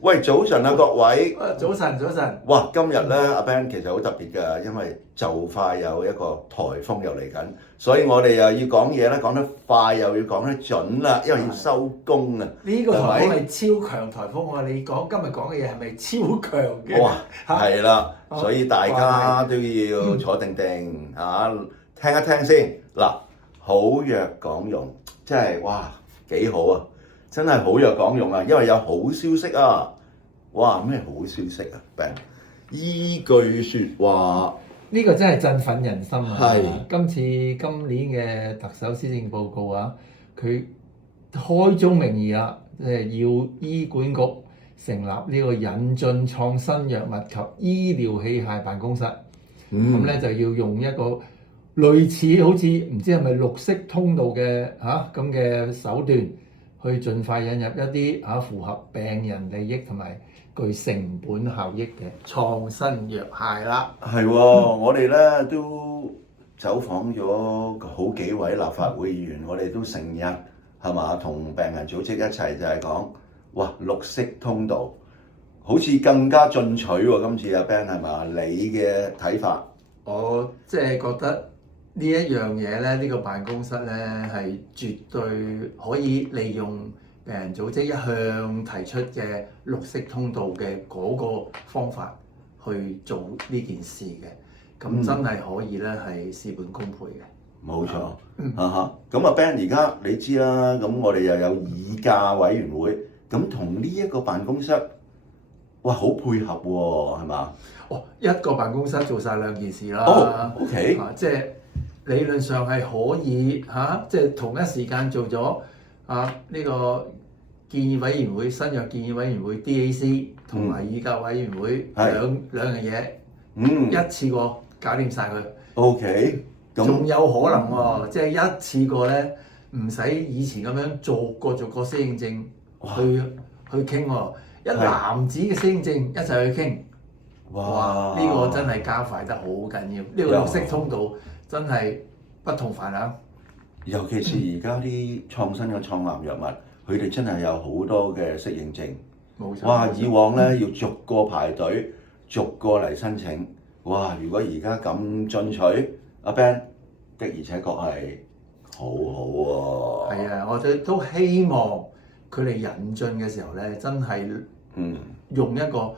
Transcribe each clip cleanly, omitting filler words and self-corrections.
喂，早晨啊，各位！早晨。哇，今日咧，阿 Ben 其實好特別㗎，因為就快有一個颱風又嚟緊，所以我哋又要講嘢咧，講得快又要講得準啦，因為要收工啊。呢個颱風係超強颱風喎，你講今日講嘅嘢係咪超強嘅？哇，係啦，所以大家都要坐定定嚇，聽一聽先。嗱，好弱港用，真係哇幾好啊！真係好弱港用啊，因為有好消息啊！哇，咩好消息啊 Ben？ 依句説話，呢個真係振奮人心啊！係今年嘅特首施政報告啊，佢開宗明義啦，要醫管局成立呢個引進創新藥物及醫療器械辦公室。咁咧就要用一個類似好似唔知係咪綠色通道嘅咁嘅手段，去盡快引入一啲符合病人利益同埋具成本效益嘅創新藥械啦。係喎，我哋咧都走訪咗好幾位立法會議員，我哋都成日係嘛同病人組織一齊就係講，哇綠色通道好似更加進取喎。今次阿 Ben 係嘛？你嘅睇法？我即係覺得呢一樣嘢咧，呢個辦公室咧係絕對可以利用病人組織一向提出嘅綠色通道嘅嗰個方法去做呢件事嘅，咁真係可以咧係事半功倍嘅。冇錯，咁啊 Ben 而家你知啦，咁我哋又有議價委員會，咁同呢一個辦公室，哇好配合喎，係嘛？一個辦公室做晒兩件事啦。OK，即係理論上係可以即係同一時間做咗呢個建議委員會、新藥建議委員會 DAC 同埋議價委員會兩樣嘢，一次過搞掂晒佢。OK，仲有可能喎，即係一次過咧，唔使以前咁樣逐個施政證去傾喎，一籃子嘅施政證一齊去傾。哇！呢個真係加快得好緊要，呢個綠色通道真係不同凡響。尤其是而家啲創新嘅創癌藥物，佢哋真係有好多嘅適應症。冇錯。哇！以往咧要逐個排隊，逐個嚟申請。哇！如果而家咁進取，阿 Ben 的而且確係好好喎。係啊，我哋都希望佢哋引進嘅時候咧，真係用一個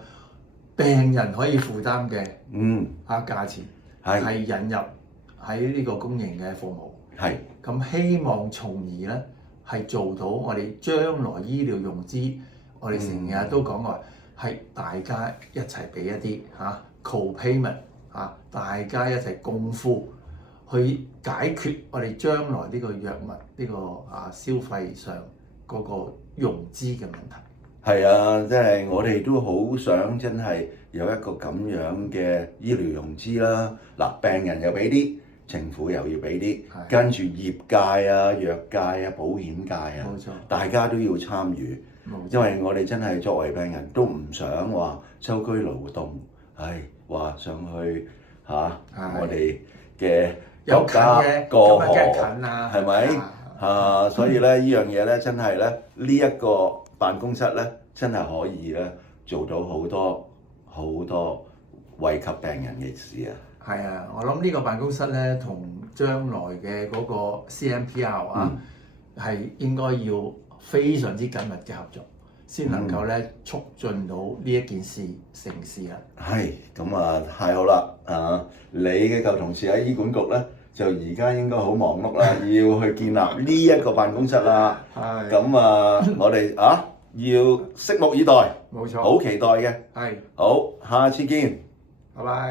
病人可以負擔嘅價錢，係引入喺呢個公營嘅服務。係。咁希望從而咧係做到我哋將來醫療融資，我哋成日都講話係大家一齊俾一啲co-payment 大家一齊共付去解決我哋將來呢個藥物呢個消費上嗰個融資嘅問題。係啊，即係我哋都好想真係有一個咁樣嘅醫療融資啦。嗱，病人又俾啲，政府又要俾啲，跟住業界啊、藥界啊、保險界啊，冇錯，大家都要參與。因為我哋真係作為病人都唔想話舟車勞頓，話上去我哋嘅國家過河，係咪？所以咧呢樣嘢咧真係咧呢一個辦公室咧真係可以咧做到好多惠及病人嘅事啊！係啊，我諗呢個辦公室咧同將來嘅嗰個 CMPR 係應該要非常之緊密嘅合作，先能夠咧促進到呢一件事成事啊！係咁啊，太好啦！你嘅舊同事喺醫管局咧，就而家應該好忙碌啦，要去建立呢一個辦公室啦。咁我哋要拭目以待，冇錯，好期待嘅。係，好，下次見，拜拜。